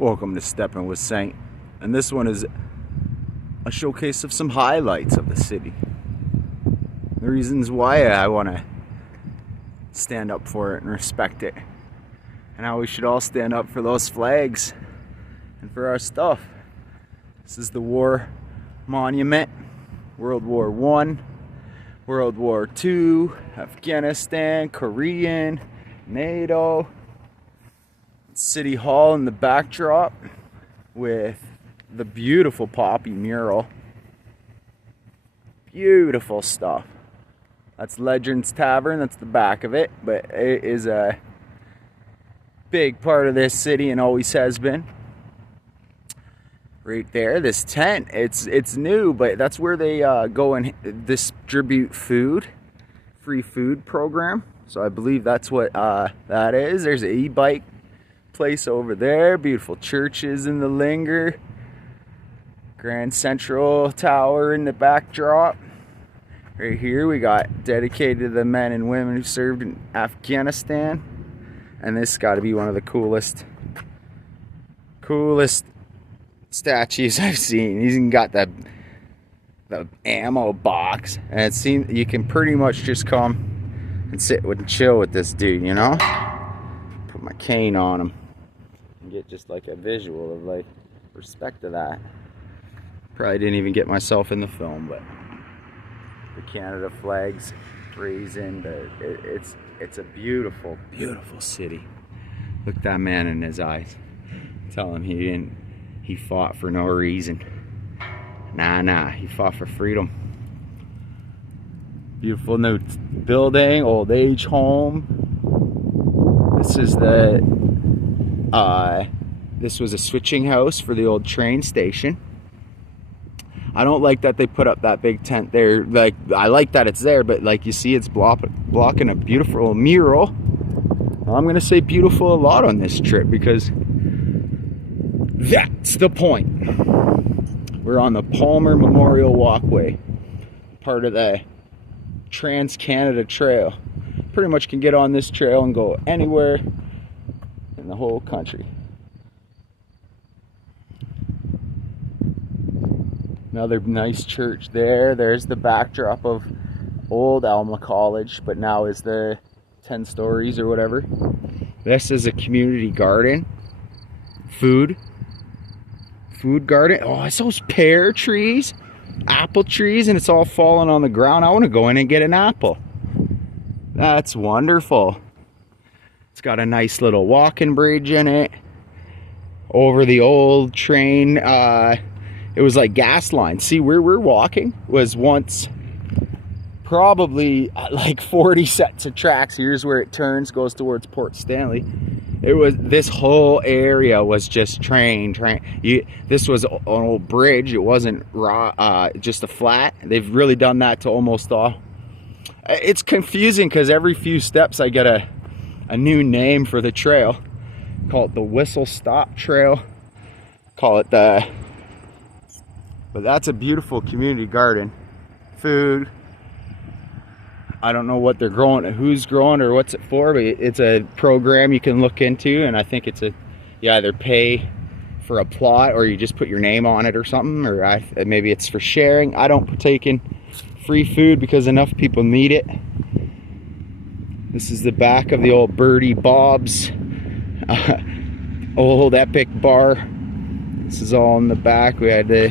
Welcome to Steppin with Saint, and this one is a showcase of some highlights of the city. The reasons why I want to stand up for it and respect it, and how we should all stand up for those flags and for our stuff. This is the war monument, World War I, World War II, Afghanistan, Korean, NATO. City Hall in the backdrop with the beautiful poppy mural. Beautiful stuff. That's Legends Tavern, that's the back of it, but it is a big part of this city and always has been. Right there, this tent, it's new, but that's where they go and distribute food, free food program. So I believe that's what that is. There's an e-bike place over there, beautiful churches in the linger, Grand Central Tower in the backdrop. Right here we got dedicated to the men and women who served in Afghanistan, and this got to be one of the coolest statues I've seen. He's even got the ammo box, and it seems you can pretty much just come and sit and chill with this dude, you know. Put my cane on him and get just like a visual of like respect to that. Probably didn't even get myself in the film, but the Canada flags raising. It's a beautiful, beautiful city. Look that man in his eyes. Tell him he fought for no reason. Nah, he fought for freedom. Beautiful new building, old age home. This is this was a switching house for the old train station. I don't like that they put up that big tent there. Like, I like that it's there, but like you see, it's blocking a beautiful mural. I'm gonna say beautiful a lot on this trip because that's the point. We're on the Palmer Memorial Walkway, part of the Trans-Canada Trail. Pretty much can get on this trail and go anywhere in the whole country. Another nice church there. There's the backdrop of old Alma College, but now is the 10 stories or whatever. This is a community garden. Food garden. Oh, it's those pear trees, apple trees, and it's all falling on the ground. I want to go in and get an apple. That's wonderful. It's got a nice little walking bridge in it over the old train. It was like gas lines. See, where we're walking was once probably like 40 sets of tracks. Here's where it turns, goes towards Port Stanley. It was, this whole area was just train. This was an old bridge. It wasn't just a flat. They've really done that to almost all. It's confusing because every few steps I get a new name for the trail. Call it the Whistle Stop Trail. Call it the... But that's a beautiful community garden. Food. I don't know what they're growing, who's growing, or what's it for, but it's a program you can look into, and I think it's you either pay for a plot or you just put your name on it or something, or maybe it's for sharing. I don't partake in free food because enough people need it. This is the back of the old Birdie Bob's old epic bar. This is all in the back. We had the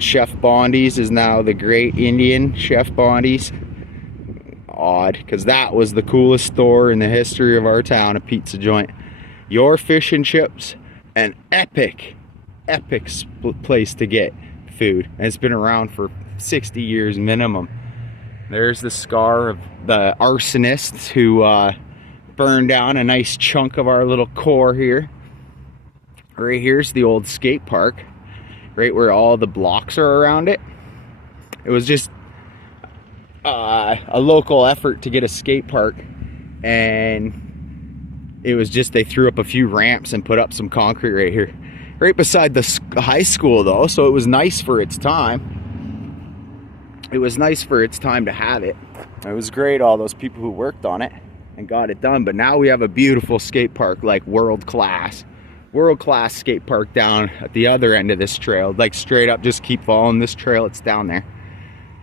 Chef Bondi's is now the Great Indian Chef Bondi's. Odd, because that was the coolest store in the history of our town, a pizza joint. Your fish and chips, an epic place to get food. And it's been around for 60 years minimum. There's the scar of the arsonists who burned down a nice chunk of our little core here. Right here's the old skate park, right where all the blocks are around it. It was just a local effort to get a skate park, and it was just they threw up a few ramps and put up some concrete right here, right beside the high school though, so it was nice for its time. It was nice for its time to have it. It was great, all those people who worked on it and got it done. But now we have a beautiful skate park, like world class. world-class skate park down at the other end of this trail. Like straight up, just keep following this trail, it's down there.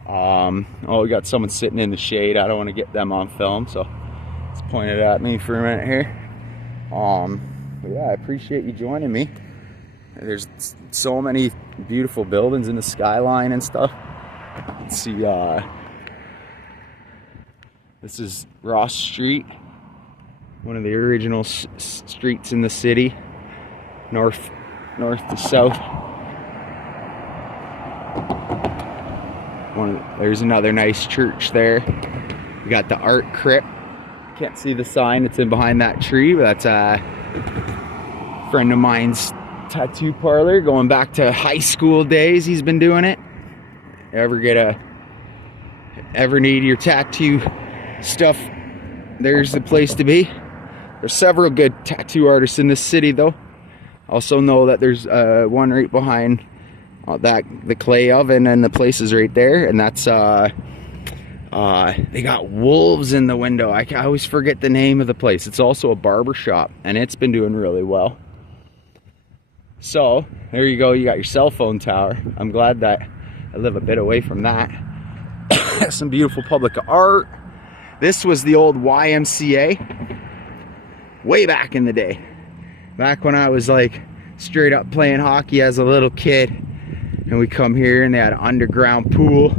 Oh, we got someone sitting in the shade. I don't want to get them on film, so it's pointed at me for a minute here. But yeah, I appreciate you joining me. There's so many beautiful buildings in the skyline and stuff. Let's see, this is Ross Street, one of the original streets in the city, north to south. There's another nice church there. We got the art crypt. Can't see the sign, it's in behind that tree, but that's a friend of mine's tattoo parlor, going back to high school days. He's been doing it. Ever need your tattoo stuff, there's the place to be. There's several good tattoo artists in this city though. Also know that there's one right behind the clay oven, and the place is right there, and that's they got wolves in the window. I always forget the name of the place. It's also a barber shop, and it's been doing really well. So there you go, you got your cell phone tower. I'm glad that I live a bit away from that. Some beautiful public art. This was the old YMCA way back in the day, back when I was like straight up playing hockey as a little kid. And we come here and they had an underground pool.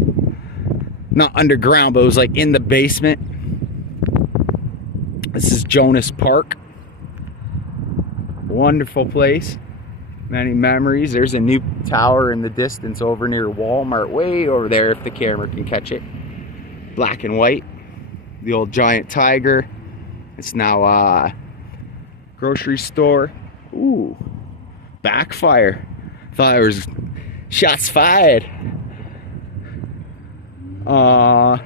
Not underground, but it was like in the basement. This is Jonas Park. Wonderful place. Many memories. There's a new tower in the distance over near Walmart, way over there if the camera can catch it. Black and white. The old giant tiger. It's now a grocery store. Ooh, backfire. Thought it was shots fired. I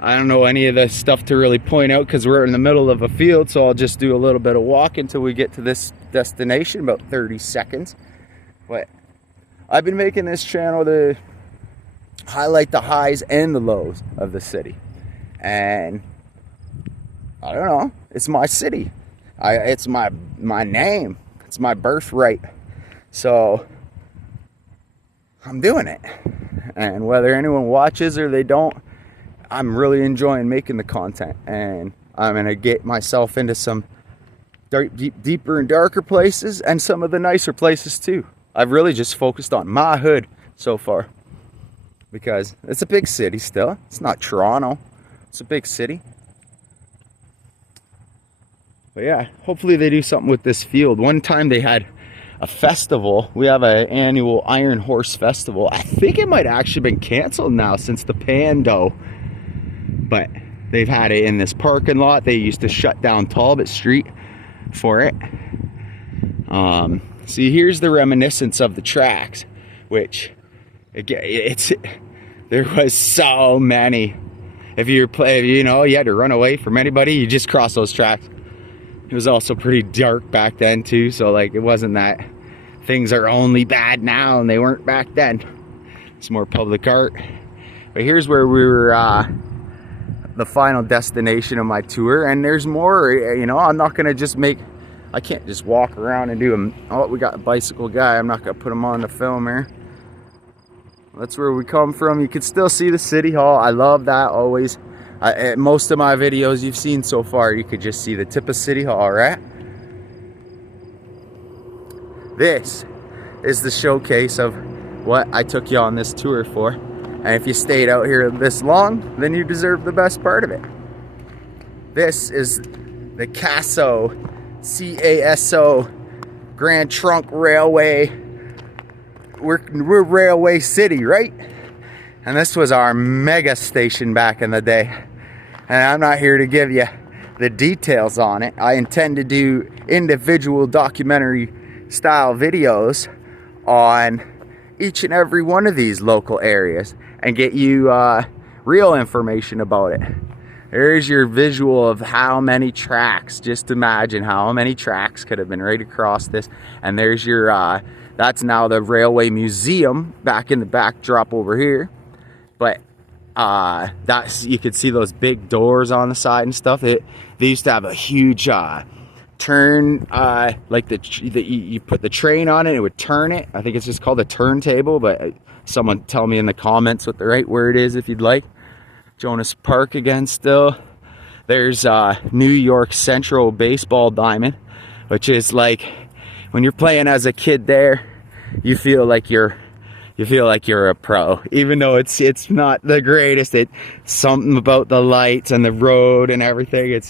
don't know any of the stuff to really point out because we're in the middle of a field, so I'll just do a little bit of walk until we get to this destination, about 30 seconds. But I've been making this channel to highlight the highs and the lows of the city. And I don't know, it's my city. It's my name. It's my birthright. So I'm doing it. And whether anyone watches or they don't, I'm really enjoying making the content. And I'm going to get myself into some deeper and darker places and some of the nicer places too. I've really just focused on my hood so far, because it's a big city still. It's not Toronto. It's a big city. But yeah, hopefully they do something with this field. One time they had a festival. We have an annual Iron Horse Festival. I think it might have actually been canceled now since the Pando. But they've had it in this parking lot. They used to shut down Talbot Street for it. See, here's the reminiscence of the tracks, which there was so many. If you had to run away from anybody, you just cross those tracks. It was also pretty dark back then too, so like it wasn't that things are only bad now and they weren't back then. It's more public art. But here's where we were, the final destination of my tour, and there's more. I'm not gonna just I can't just walk around and do them. Oh, we got a bicycle guy. I'm not gonna put him on the film here. That's where we come from. You can still see the city hall. I love that always. Most of my videos you've seen so far, you could just see the tip of City Hall, right? This is the showcase of what I took you on this tour for. And if you stayed out here this long, then you deserve the best part of it. This is the CASO, C-A-S-O, Grand Trunk Railway. We're Railway City, right? And this was our mega station back in the day. And I'm not here to give you the details on it. I intend to do individual documentary style videos on each and every one of these local areas and get you real information about it. There's your visual of how many tracks. Just imagine how many tracks could have been right across this. And there's your, that's now the Railway Museum back in the backdrop over here. But you could see those big doors on the side and stuff. They used to have a huge turn, like you put the train on it, it would turn it. I think it's just called a turntable, but someone tell me in the comments what the right word is if you'd like. Jonas Park again still. There's New York Central baseball diamond, which is like when you're playing as a kid there, you feel like you're a pro, even though it's not the greatest. It's something about the lights and the road and everything.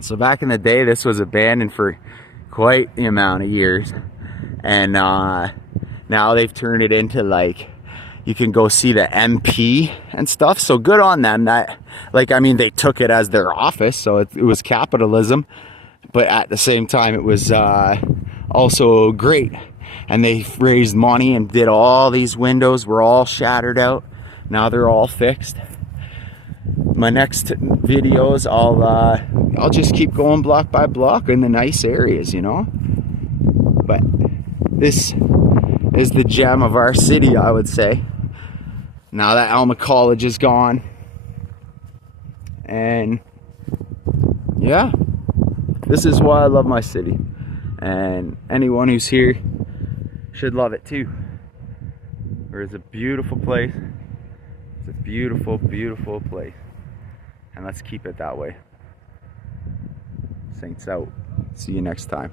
So back in the day, this was abandoned for quite the amount of years, and now they've turned it into, like, you can go see the MP and stuff. So good on them. That, like, I mean, they took it as their office, so it was capitalism, but at the same time, it was also great. And they raised money and did all these windows were all shattered out. Now they're all fixed. My next videos, I'll just keep going block by block in the nice areas, you know. But this is the gem of our city, I would say. Now that Alma College is gone, and yeah, this is why I love my city, and anyone who's here should love it too. It's a beautiful place. It's a beautiful, beautiful place. And let's keep it that way. Saints out. See you next time.